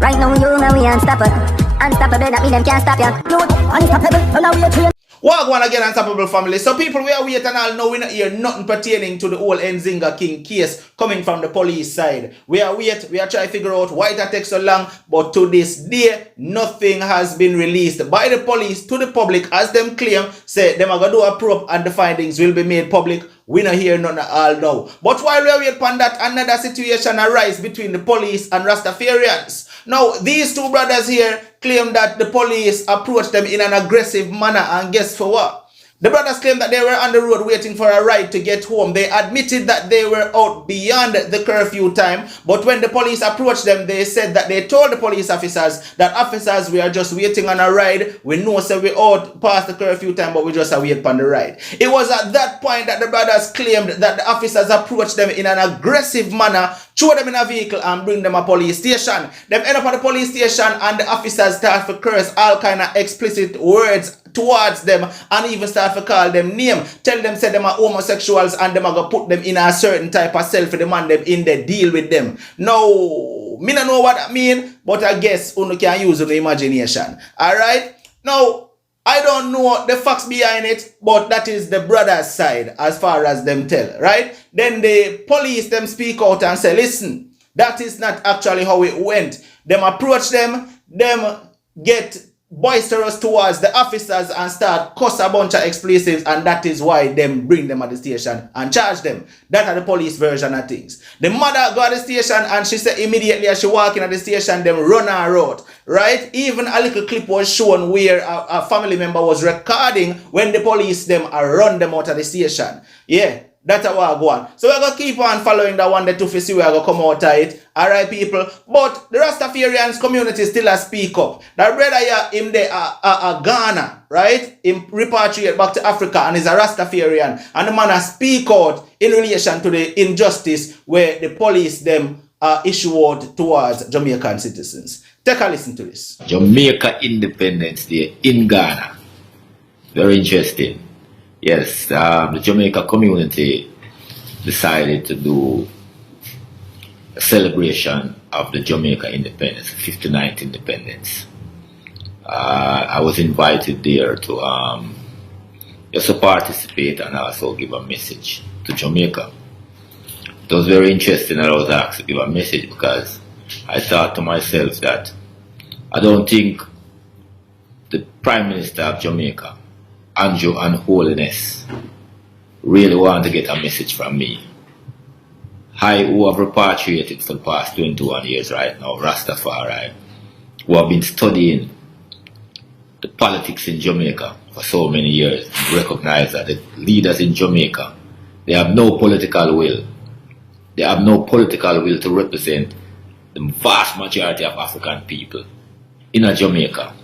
Right now you and we unstoppable. Unstoppable, that mean them can't stop ya. Unstoppable, run away train. Wagwan again, Unstoppable family. So people, we are waiting and all know we not hear nothing pertaining to the whole Nzinga King case coming from the police side. We are trying to figure out why it takes so long, but to this day, nothing has been released by the police to the public as them claim, say them are going to do a probe and the findings will be made public. We not hear nothing at all now. But while we are waiting upon that, another situation arise between the police and Rastafarians. Now, these two brothers here claim that the police approached them in an aggressive manner, and guess for what? The brothers claim that they were on the road waiting for a ride to get home. They admitted that they were out beyond the curfew time, but when the police approached them, they said that they told the police officers that officers, we are just waiting on a ride. We know so we're out past the curfew time, but we just are waiting on the ride. It was at that point that the brothers claimed that the officers approached them in an aggressive manner, throw them in a vehicle and bring them a police station. Them end up at the police station and the officers start to curse all kind of explicit words towards them and even start to call them name. Tell them say them are homosexuals and them are going to put them in a certain type of cell for them and them in the deal with them. No, me don't know what that mean, but I guess you can use your imagination. Alright? Now, I don't know the facts behind it, but that is the brother's side as far as them tell, right? Then the police them speak out and say, listen, that is not actually how it went. Them approach them get boisterous towards the officers and start cuss a bunch of expletives, and that is why them bring them at the station and charge them. That are the police version of things. The mother go at the station and she said immediately as she walk in at the station, them run her out, right? Even a little clip was shown where a family member was recording when the police them run them out of the station. Yeah. That's how I go on. So we're going to keep on following that one, the two to see where I go come out of it. Alright, people. But the Rastafarians community still a speak up. That brother here, him there a Ghana, right? Him repatriate back to Africa and is a Rastafarian. And the man has speak out in relation to the injustice where the police them are issued towards Jamaican citizens. Take a listen to this. Jamaica Independence Day in Ghana. Very interesting. Yes, the Jamaica community decided to do a celebration of the Jamaica independence, 59th independence. I was invited there to just to participate and also give a message to Jamaica. It was very interesting that I was asked to give a message because I thought to myself that I don't think the Prime Minister of Jamaica, Andrew and Holiness, really want to get a message from me. I, who have repatriated for the past 21 years right now, Rastafari, who have been studying the politics in Jamaica for so many years, and recognize that the leaders in Jamaica, they have no political will. They have no political will to represent the vast majority of African people in Jamaica.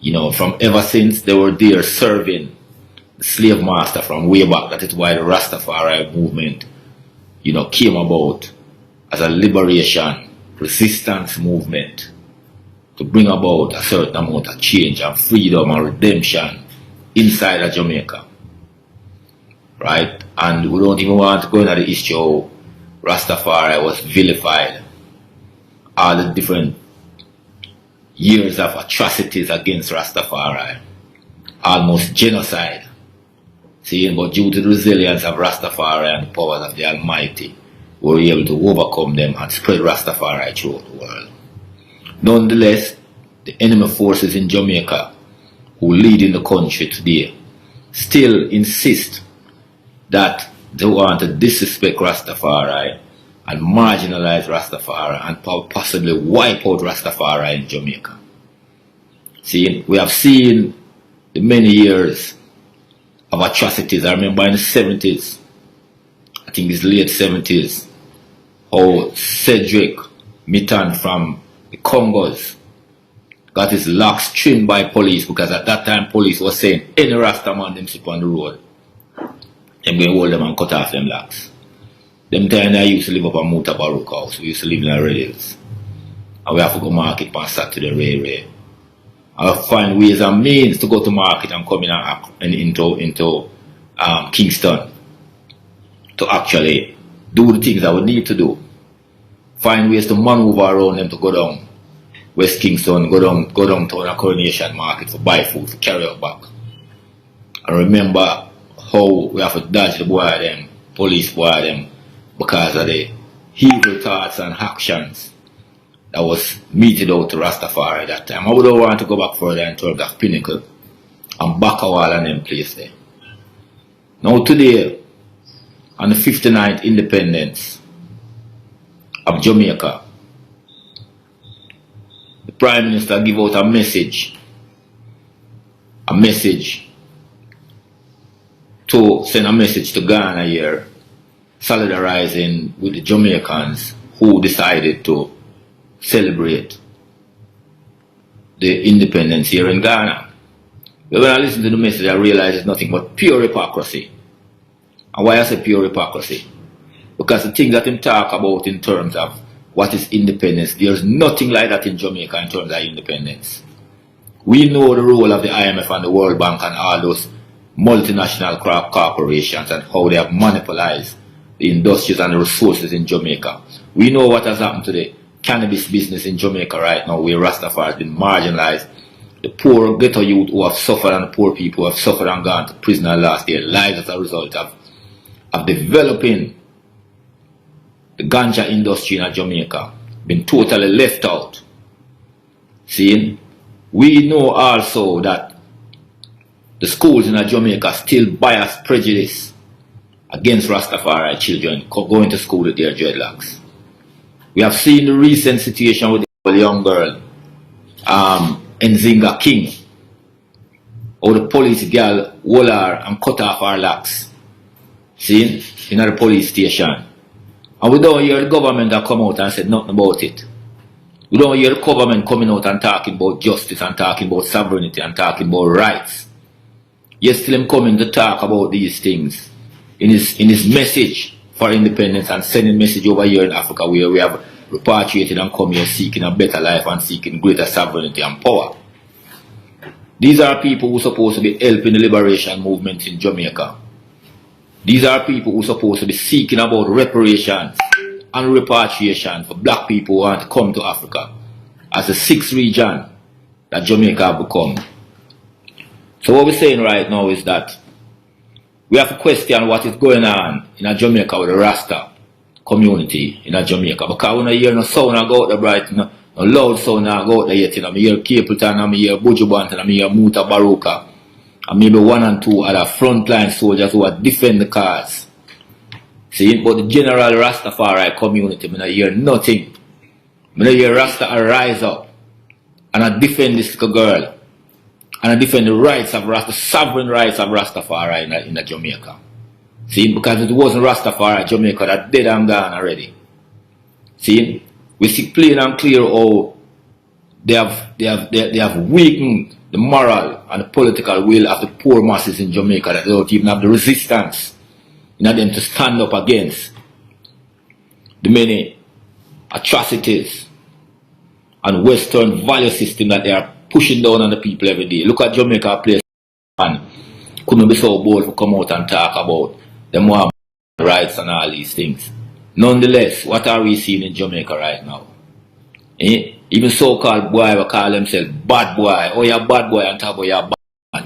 You know, from ever since they were there serving the slave master from way back. That is why the Rastafari movement, you know, came about as a liberation, resistance movement to bring about a certain amount of change and freedom and redemption inside of Jamaica. Right? And we don't even want to go into the history how Rastafari was vilified. All the different years of atrocities against Rastafari, almost genocide. See, but due to the resilience of Rastafari and the powers of the Almighty, we were able to overcome them and spread Rastafari throughout the world. Nonetheless, the enemy forces in Jamaica, who lead in the country today, still insist that they want to disrespect Rastafari and marginalize Rastafari and possibly wipe out Rastafari in Jamaica. See, we have seen the many years of atrocities. I remember in the 70s, I think it's late 70s, how Cedric Mitton from the Congos got his locks trimmed by police because at that time police was saying any Rasta man them sit on the road, them going to hold them and cut off them locks. Them time I used to live up on Muta Baruch house. We used to live in the Red Hills. And we have to go market on Saturday, Ray. I find ways and means to go to market and come in and into Kingston to actually do the things I would need to do. find ways to maneuver around them to go down West Kingston, go down to a Coronation Market for buy food, for carry it back. And remember how we have to dodge the boy them, police boy them, because of the evil thoughts and actions that was meted out to Rastafari at that time. I would not want to go back further in terms of Pinnacle and Bakawal and them place there. Now today, on the 59th independence of Jamaica, the Prime Minister give out a message to send a message to Ghana here, solidarizing with the Jamaicans who decided to celebrate the independence here in Ghana. But when I listen to the message, I realize it's nothing but pure hypocrisy. And why I say pure hypocrisy? Because the things that him talk about in terms of what is independence, there's nothing like that in Jamaica in terms of independence. We know the role of the IMF and the World Bank and all those multinational corporations and how they have monopolized the industries and the resources in Jamaica. We know what has happened to the cannabis business in Jamaica right now, where Rastafari has been marginalized. The poor ghetto youth who have suffered and the poor people who have suffered and gone to prison and lost their lives as a result of developing the ganja industry in Jamaica, been totally left out. See, we know also that the schools in Jamaica still bias prejudice against Rastafari children going to school with their dreadlocks. We have seen the recent situation with the young girl, Nzinga King, how the police girl hold her and cut off her locks. See, in the police station. And we don't hear the government that come out and said nothing about it. We don't hear the government coming out and talking about justice and talking about sovereignty and talking about rights. Yet still him coming to talk about these things in his message for independence and sending message over here in Africa where we have repatriated and come here seeking a better life and seeking greater sovereignty and power. These are people who are supposed to be helping the liberation movement in Jamaica. These are people who are supposed to be seeking about reparations and repatriation for black people who want to come to Africa as the sixth region that Jamaica have become. So what we're saying right now is that we have to question what is going on in Jamaica with the Rasta community in Jamaica. Because when I hear no sound I go out there bright, no loud sound I go out there yet. I hear Capleton, I hear Bujubant, I hear Muta Baruka, and maybe one and two other frontline soldiers who are defend the cause. See, but the general Rastafari community, I hear nothing. I hear Rasta rise up and I defend this little girl. And I defend the rights of Rasta, sovereign rights of Rastafari in Jamaica. See, because it wasn't Rastafari Jamaica that dead and gone already. See, we see plain and clear how they have weakened the moral and the political will of the poor masses in Jamaica, that they don't even have the resistance in them to stand up against the many atrocities and Western value system that they are pushing down on the people every day. Look at Jamaica place and couldn't be so bold to come out and talk about the more rights and all these things. Nonetheless, what are we seeing in Jamaica right now? Even so-called boy will call themselves bad boy. Oh, you're bad boy and talk about you're bad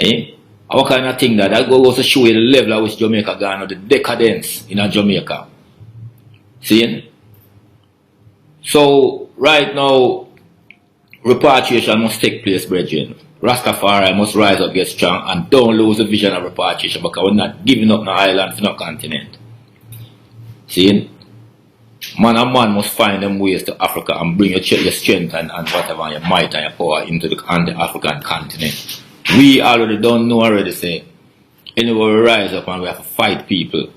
man. What kind of thing that goes to show you the level at which Jamaica gone, or the decadence in Jamaica. See? So, right now, repatriation must take place, brethren. Rastafari must rise up, get strong, and don't lose the vision of repatriation, because we're not giving up no island for no continent. See? Man and man must find them ways to Africa and bring your strength and whatever, your might and your power into the African continent. We already don't know already, say, anyway we rise up and we have to fight people,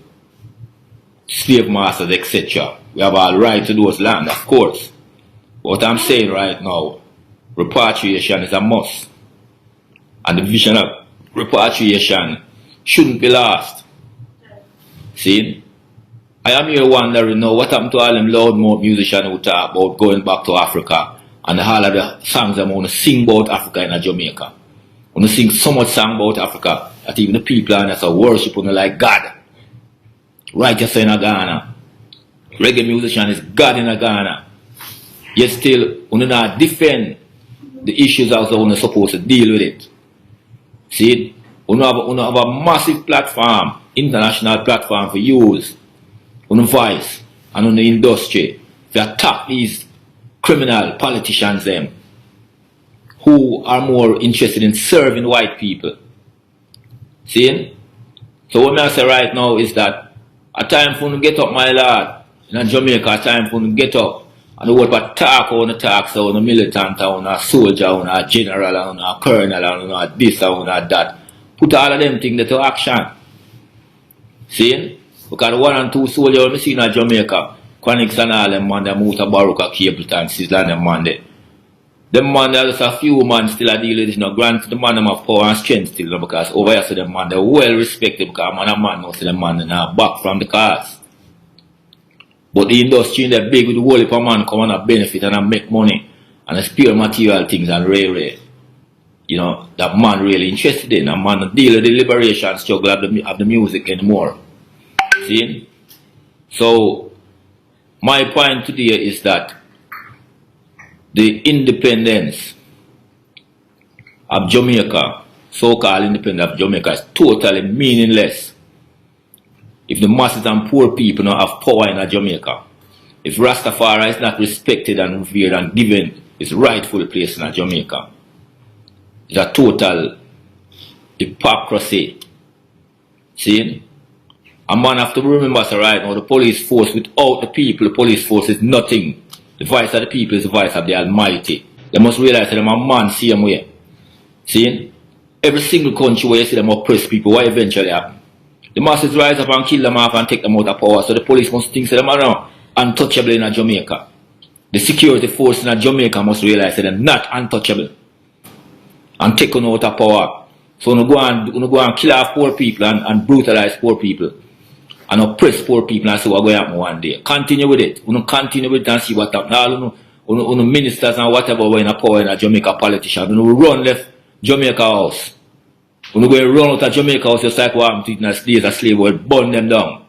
slave masters, etc. We have all right to those lands, of course. But what I'm saying right now, repatriation is a must. And the vision of repatriation shouldn't be lost. See? I am here wondering now what happened to all them loudmouth musicians who talk about going back to Africa and all of the songs I'm going to sing about Africa in Jamaica. I'm going to sing so much song about Africa that even the people are worship like God. Right here in Ghana. Reggae musician is God in Ghana. Yet still, we not defend the issues as we're supposed to deal with it. See, we have a massive platform, international platform for use, on the voice and on the industry to attack these criminal politicians them who are more interested in serving white people. See? So what I say right now is that a time for them to get up, my lord, in Jamaica, a time for them to get up and the word about talk on the talk, so on a militant, on a soldier, on a general, on a colonel, on a this, on a that. Put all of them things into action. See? Because 1 and 2 soldiers we see in Jamaica, Chronics and all them man, they move to Baruka, Capleton, Sizzler, them man there. Them man, there's a few man still a deal with this, grant the man them have power and strength still, because over here, so them man, they're well respected, because man and man, most of them man, they're back from the cars. But the industry, they're big with the whole heap of man come and benefit and make money, and they spare material things and rare. You know, that man really interested in, and man deal with the liberation struggle of the music anymore. See? So, my point today is that the independence of Jamaica, so-called independence of Jamaica, is totally meaningless if the masses and poor people don't have power in Jamaica. If Rastafari is not respected and revered and given its rightful place in Jamaica. It's a total hypocrisy. See? A man have to remember, so right now, the police force, without the people, the police force is nothing. The voice of the people is the voice of the Almighty. They must realize that they're a man same way. See? Every single country where you see them oppress people, what eventually happen? The masses rise up and kill them off and take them out of power. So the police must think that they're now untouchable in Jamaica. The security force in Jamaica must realize that they're not untouchable. And take them out of power. So we go and kill off poor people and brutalize poor people. And oppress poor people and see what's going to happen one day. Continue with it. We continue with it and see what happens. All the ministers and whatever were in power in Jamaica politicians. We run left Jamaica house. We go and run out of Jamaica house just like what happened in the days of slavery, burn them down.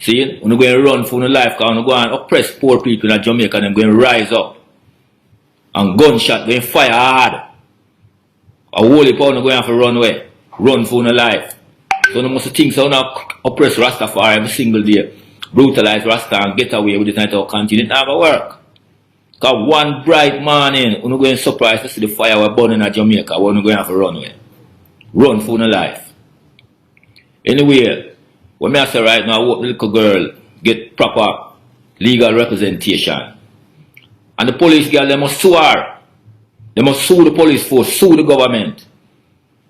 See? We go and run for the life because we go and oppress poor people in Jamaica and then go and rise up. And gunshot, go and fire hard. A whole heap of them going to run away. Run for the life. So they must think so now oppress Rastafari every single day. Brutalize Rasta and get away with it and it continue. It never work. Because one bright morning, we're going to surprise to see the fire we're burning in Jamaica. We're going to have to run away. Run for the life. Anyway, what I say right now, I hope the little girl get proper legal representation. And the police girl, they must sue her. They must sue the police force, sue the government.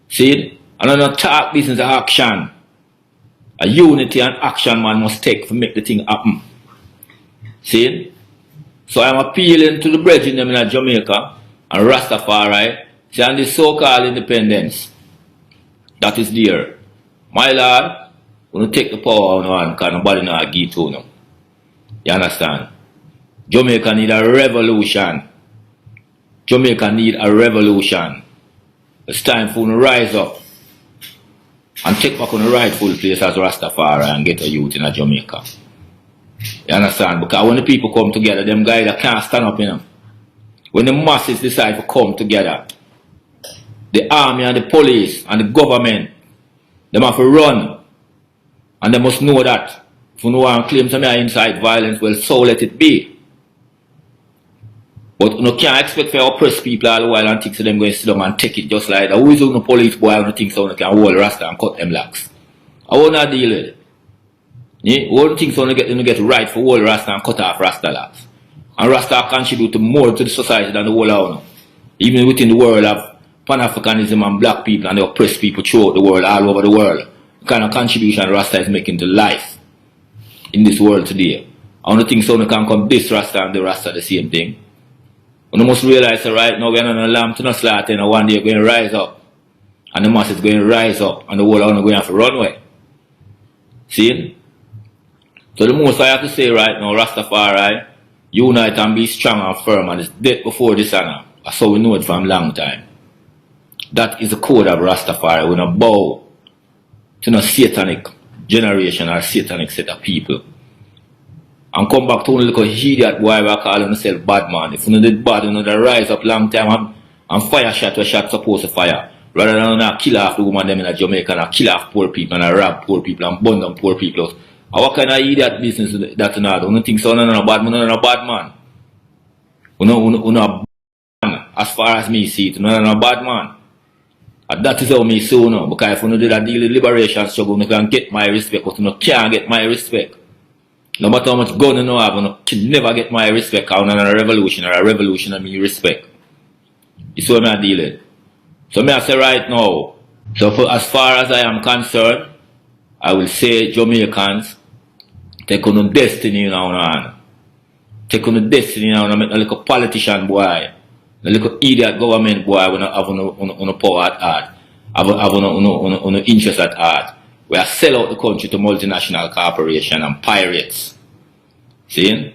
See? And on a talk business action. A unity and action man must take to make the thing happen. See? So I'm appealing to the brethren in Jamaica and Rastafari. See, and this so-called independence that is there. My lord, we don't take the power on one because nobody not give to them. You understand? Jamaica need a revolution. Jamaica need a revolution. It's time for them to rise up and take back on the rightful place as Rastafari and get a youth in Jamaica. You understand? Because when the people come together, them guys that can't stand up in them. When the masses decide to come together, the army and the police and the government, they have to run. And they must know that. If no one claims to incite violence, well, so let it be. But you can't expect to oppress people all the while and think so them going to sit down and take it just like that. Who is the police boy and think so they can hold Rasta and cut them locks? I will not deal with it. Yeah? Who don't think so they get right for hold Rasta and cut off Rasta locks? And Rasta contribute more to the society than the whole of them. Even within the world of Pan-Africanism and black people and the oppressed people throughout the world, all over the world. The kind of contribution Rasta is making to life in this world today. I don't think so they can come this Rasta and the Rasta the same thing. You must realize that right now we're not on a lamb to no slaughter and one day going to rise up. And the mass is going to rise up and the whole are going to have to run away. See? So the most I have to say right now, Rastafari, unite and be strong and firm and it's death before dishonor. That's how we know it from a long time. That is the code of Rastafari. We don't bow to no satanic generation or satanic set of people. and come back to a little idiot boy we call himself bad man. If you know did bad, you know they rise up long time and fire shot where shot supposed to fire. Rather than kill off the woman them in Jamaica and kill off poor people and rob poor people and burn down poor people. And what kind of idiot business that you know? You don't think so? No, bad man, no bad man. You know, as far as me see it, no bad man. And that is how me see no. Because if you do that deal with liberation struggle, you can get my respect, but you can't get my respect. No matter how much gun you have, you can never get my respect. I'm not a revolution I mean respect. You see what I deal with. So me I say right now, so for as far as I am concerned, I will say Jamaicans, take on the destiny now. Take on the destiny now and make a little politician boy, a little idiot government boy when I have on power at heart, have on interest at heart. We are sell out the country to multinational corporation and pirates. See?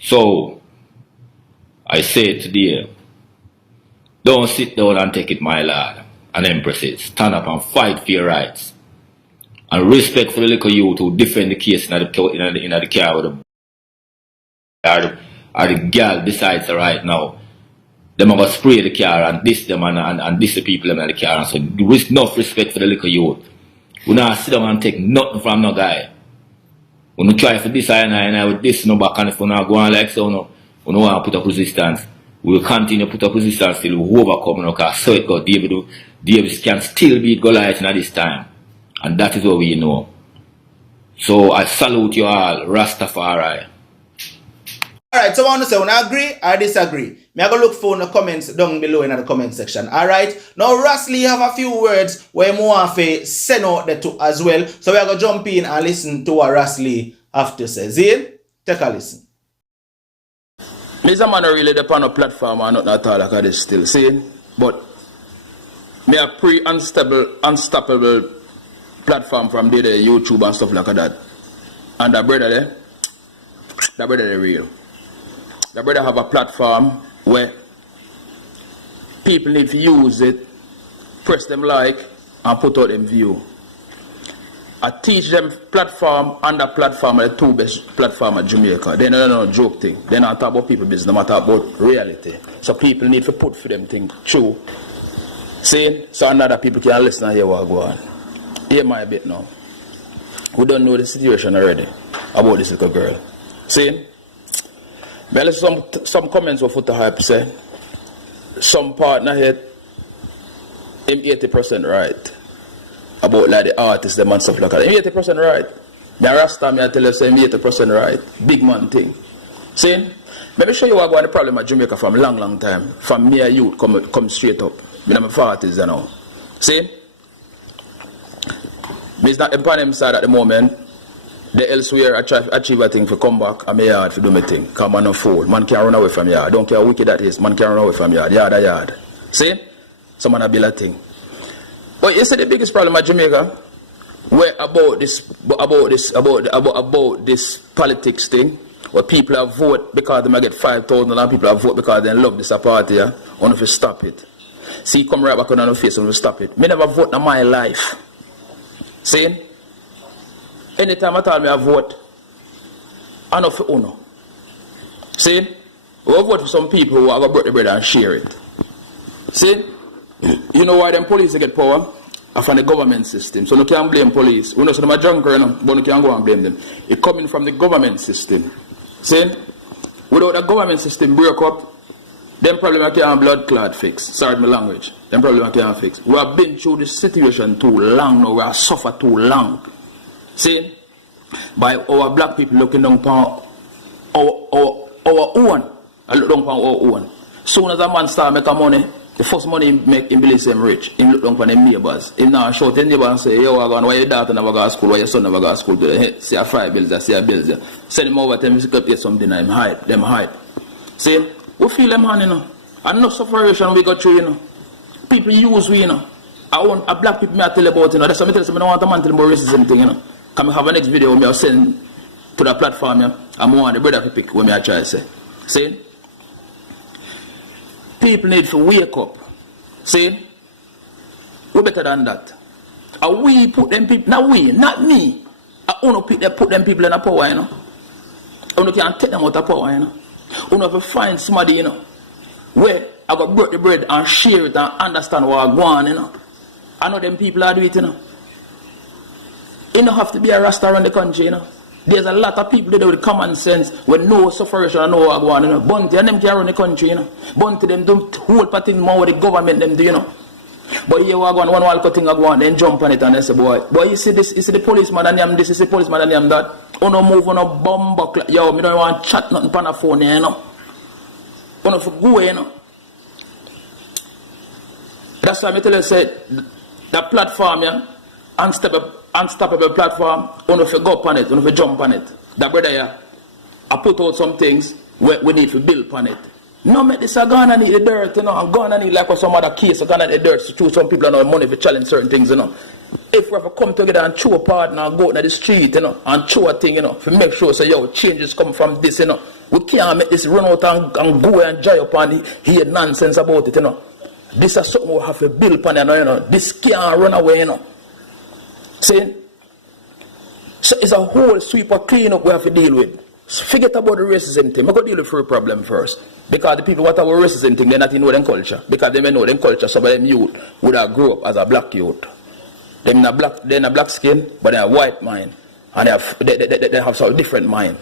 So I say today, don't sit down and take it, my lord and empresses. Stand up and fight for your rights. And respect for the little youth who defend the case in the car with the girl decides right now. Them are going to spray the car and diss them and diss the people in the car. And so enough respect for the little youth. We not sit down and take nothing from no guy. We not try for this and I with this no back, and if we not go on like so, we don't want to put up resistance. We will continue to put up resistance till we overcome, because so it got David can still beat Goliath in this time. And that is what we know. So I salute you all, Rastafari. Alright, so I want to say, when I agree or disagree, me I go look for in the comments down below in the comment section. Alright, now Rastly have a few words where more want to send out there too as well. So we are going to jump in and listen to what Rastly have to say. Zane, take a listen. Me's a man really depend on a platform and not at all like this still, see? But me a unstoppable platform from the YouTube and stuff like that. And that brother there real. The brother have a platform where people need to use it, press them like, and put out them view. I teach them platform and the platform are the two best platforms at Jamaica. They don't know joke thing. They don't talk about people business, they talk about reality. So people need to put for them thing true. See? So another people can listen and hear what go on. Hear my bit now. We don't know the situation already about this little girl. See? Well, some comments were put to hype say some partner here him 80% right about like the artists, them and stuff like that. Him 80% right. Me a Rasta, me I tell you say him 80% right. Big man thing. See? Let me show you what going the problem at Jamaica from long time. From me a youth come straight up. Me in my 40s you know. See? Me not upon him side at the moment. They elsewhere achieve a thing for come back and me yard for do my thing. Come on no fool. Man can't run away from yard. Don't care how wicked that is. Man can't run away from yard. Yard. See? Someone a build a thing. But you see the biggest problem at Jamaica, where about this politics thing, where people have vote because they might get 5,000 and people have vote because they love this party, yeah, want to stop it. See, come right back on the face and we stop it. Me never vote in my life. See? Anytime I tell me I vote, I know for uno. See? We vote for some people who are going to break the bread and share it. See? You know why them police get power? From the government system. So you can't blame police. We know some are drunk, you know, but you can't go and blame them. It's coming from the government system. See? Without the government system break up, them problem I can't blood clot fix. Sorry my language. Them problem I can't fix. We have been through this situation too long now. We have suffered too long. See? By our black people looking down upon our own. I look down upon our own. Soon as a man start making money, the first money he make him believe him rich. He look down upon him neighbors. He now shout his neighbors and say, yo, why your daughter never go to school, why your son never go to school today? See a 5 bills there, see a bills there. Send him over to him, get something and him hype. Them hype. See? We feel them hand, you know. And no separation we got through, you know. People use we, you know. A black people may tell about, you know. That's why I tell you, I don't want a man tell about racism thing, you know. Can I have a next video where I send to the platform, yeah? I'm one of the brother to pick when I try to say. See? People need to wake up. See? We're better than that. And we put them people, not we, not me. I want to put them people in a power, you know. You can't take them out of power, you know. You have to find somebody, you know, where I got break the bread and share it and understand what I want, you know. I know them people are doing it, you know. You don't have to be a Rasta around the country, you know. There's a lot of people there with common sense with no sufferation and no what I want, you know. Bunty and them can run the country, you know. Bunty them don't hold for things more with the government them do, you know. But here I go on, one while cutting I go on, then jump on it and they say, boy, you see this, you see the policeman and him this, you see the policeman and him that. You no move on a bomb buck, yo, me don't want to chat nothing on the phone, you know. You know, for go, you know. That's why I tell you, say, that platform, yeah, unstoppable platform, you know, if you go up on it, you know, if you jump on it. That brother, yeah, I put out some things we need to build on it. No, make this a gonna need the dirt, you know, and gonna need like some other case, so gonna need the dirt to choose some people and money to challenge certain things, you know. If we ever come together and chew a partner and go out in the street, you know, and chew a thing, you know, to make sure, so, yo, changes come from this, you know. We can't make this run out and go and dry up and hear nonsense about it, you know. This is something we have to build upon, you know. This can't run away, you know. See? So it's a whole sweep of clean up we have to deal with. So forget about the racism thing. I'm going to deal with the problem first. Because the people what about racism thing, they not know them culture. Because they may know them culture, some of them youth would have grew up as a black youth. They're in a black skin, but they have white mind. And they have some different mind.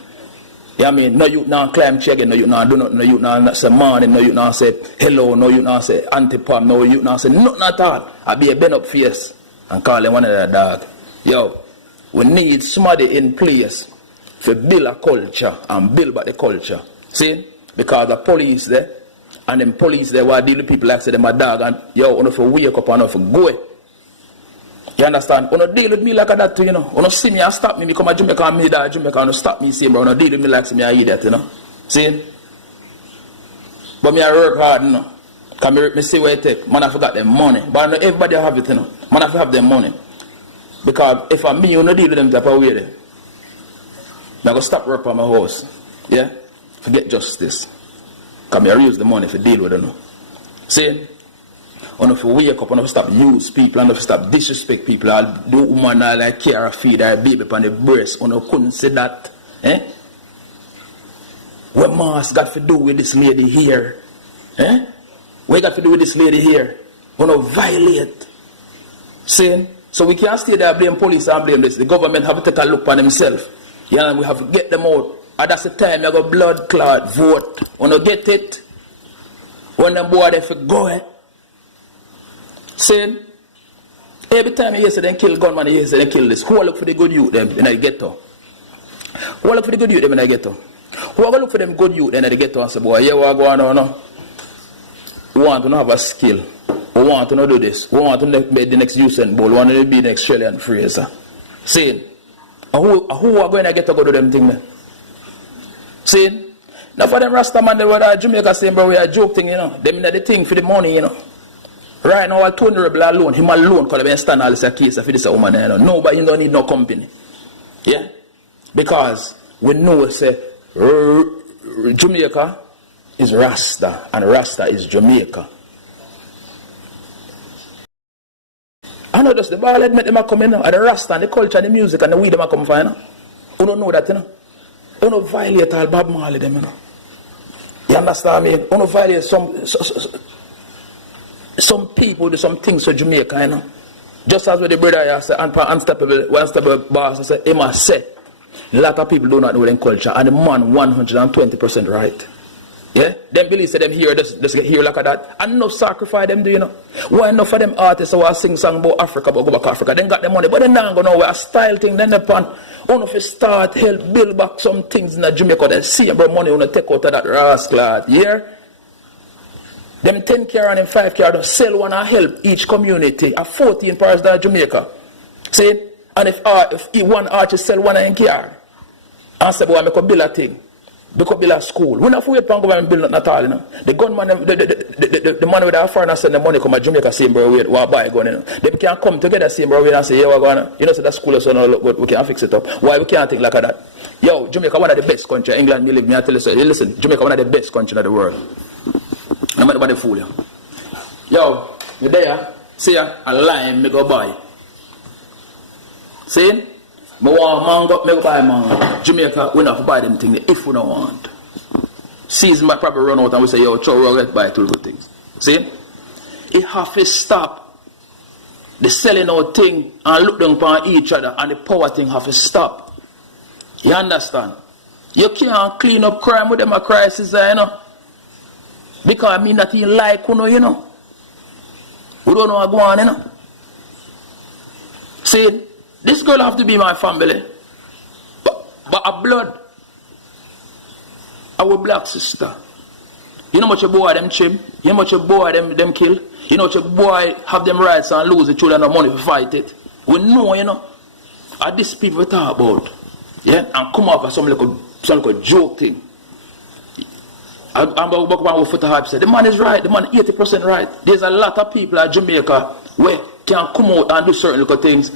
You know what I mean? No youth now climb chair again, no youth now do nothing, no youth now say morning, no youth now say hello, no youth now say anti-pam, no youth now say nothing at all. I be a bend up face and call them one of their dog. Yo, we need somebody in place to build a culture and build back the culture. See? Because the police there, and them police there will deal with people like say them a dog and yo, you know, for wake up and for go. You understand? You don't deal with me like that too, you know. You don't see me and stop me, come to Jamaica and me that Jamaica and stop me, see, bro. You don't deal with me like see me I idiot, you know. See? But me I work hard, you know. Because me see where it take. Man, I forgot them money. But I know everybody have it, you know. Man, I have them money. Because if I'm me, you don't deal with them type of way there. I'm going to stop work on my house. Yeah? Forget justice. Because I use the money to deal with it, you know. See? And if you wake up and if you stop use people and if you stop disrespect people, I'll do woman I like care or feed her baby upon the breast, and you couldn't say that. Eh? What Mars got to do with this lady here? Eh? What you got to do with this lady here? You know, violate. See? So we can't stay there blame police and blame this. The government have to take a look on themselves. Yeah, and we have to get them out. And that's the time you got blood clot vote. When you get it, when the boy they go ahead. See? Every time you say they kill gunman, you say they kill this. Who look for the good youth them in the ghetto? Who look for the good youth them in the ghetto? Who look for them good youth in the ghetto and say, boy, yeah, what going on now? We want to have a skill. We want to do this. We want to be the next Usain Bolt. We want to be the next Australian Fraser. See? And who are going to get to go to them thing then? See? Now for them Rasta man, they were Jamaica saying, bro, we are joke thing, you know. Them in the thing for the money, you know. Right now, I told the rebel alone, him alone, because they stand all this case for this woman, you know. Nobody, you don't need no company. Yeah? Because we know, say, Jamaica is Rasta, and Rasta is Jamaica. I know just the ball head make them come in, and the Rasta, and the culture, and the music, and the way them come find, you know. You don't know that, you know. You don't violate all Bob Marley, them, you know. You understand me? You don't violate some people do some things for Jamaica, you know. Just as with the brother here say, unstoppable boss, I say, he must say, a lot of people do not know their culture, and the man 120% right. Yeah? Them believe say them here, just get here like that. And no sacrifice them do, you know. Why enough of them artists who sing song about Africa, but go back to Africa, they got the money, but they not go nowhere, a style thing, then they pan. One of you start, help build back some things in Jamaica, then see about money when you take out of that rascal, yeah? Them 10 car and them 5 car don't sell one and help each community at 14 parts of Jamaica. See? And if one artist sell one in car, and say, boy, I make a build a thing. Because build a school. We not wait for government build nothing at all, you know. The gunman, the man with the foreigner send the money come to Jamaica same bro we buy a gun, you know. They can come together same bro and say, yeah, we're gonna, you know, so that school is not look good, we can't fix it up. Why we can't think like that? Yo, Jamaica one of the best country. England, you live me, I tell you so. Listen, Jamaica one of the best country in the world. No matter what they fool you. Yo, you there? See ya, a lime, me go buy. See? Me want mango, me go buy mango. Jamaica, we not buy them things if we don't want. Season might probably run out and we say, yo, we'll get buy two good things. See? It have to stop. The selling out thing and look down upon each other and the power thing have to stop. You understand? You can't clean up crime with them a crisis, you know. Because I mean that you like, you know. We don't know what's going on, you know. See, this girl have to be my family. But a blood. Our black sister. You know what your boy them chim? You know what your boy them kill? You know what your boy have them rights and lose the children of money to fight it? We know, you know. Are these people talk about? Yeah? And come up with some like a joke thing. I'm about what Foot Hype said. The man is right. The man 80% right. There's a lot of people at Jamaica where can come out and do certain little things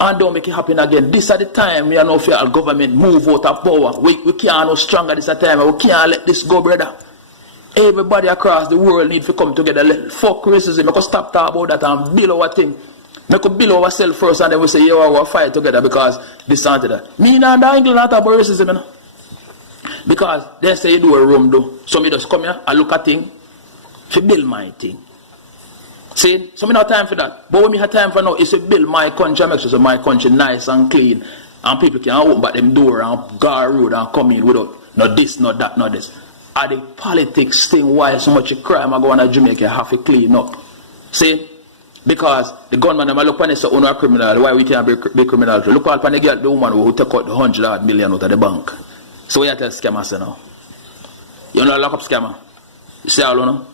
and don't make it happen again. This at the time we are no fear government move out of power. We can't no stronger this at the time. We can't let this go, brother. Everybody across the world need to come together. Fuck racism. Make us stop talking about that and build our thing. Make us build ourselves first and then we say, yeah, we'll fight together because this and that. Me and England not about racism, you know? Because they say you do a room though. So me just come here and look at thing to build my thing. See? So me not time for that. But when me have time for now is to build my country, make sure my country nice and clean. And people can open back them door and go road and come in without no this, no that, no this. And the politics thing why so much crime are going on in Jamaica have to clean up. See? Because the gunman them look when they say oh, no criminal, why we can't be criminal? Look at the girl, the woman who took out the 100 million out of the bank. So what you tell scammers say now? You know lock up scammer. You see all you know?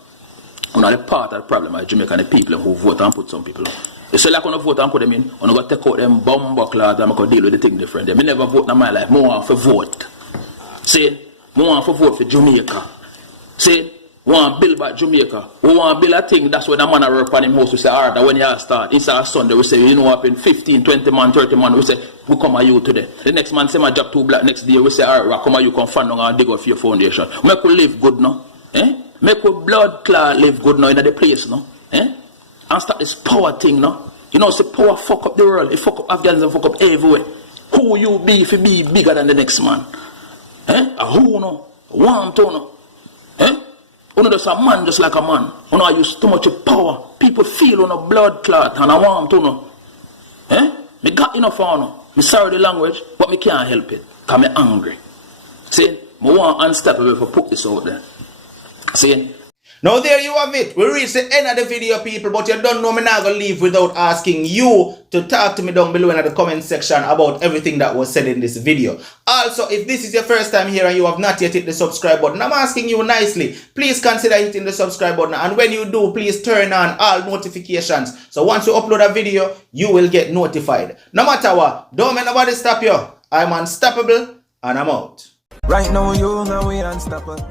You know the part of the problem of Jamaica and the people who vote and put some people on. You say like when you vote and put them in, you go take out them bomb bucklers and deal with the thing different. Me never vote in my life. I want to vote. See? I want to vote for Jamaica. See? We want to build back Jamaica. We want to build a thing. That's when the man I work on him house. We say, alright, when you start, inside Sunday, we say, you know what, in 15, 20 man, 30 man, we say, we come at you today. The next man say, my job too black. Next day, we say, alright, we come at you, come fund and dig up for your foundation. Make we live good now. Eh? Make we blood clot live good now in the place now. Eh? And start this power thing now. You know, say power fuck up the world. It fuck up Afghanistan, fuck up everywhere. Who you be if you be bigger than the next man? Eh? A who no? One to no? Eh? You know, there's a man just like a man. You know, I use too much power. People feel on a blood clot and I want to know. Eh? Me got enough on no. Me sorry the language, but me can't help it. Because me angry. See? Me want unstoppable for put this out there. See? Now there you have it. We reached the end of the video, people, but you don't know me not gonna leave without asking you to talk to me down below in the comment section about everything that was said in this video. Also, if this is your first time here and you have not yet hit the subscribe button, I'm asking you nicely, please consider hitting the subscribe button, and when you do, please turn on all notifications. So once you upload a video, you will get notified. No matter what, don't let nobody stop you. I'm unstoppable and I'm out. Right now you know we unstoppable.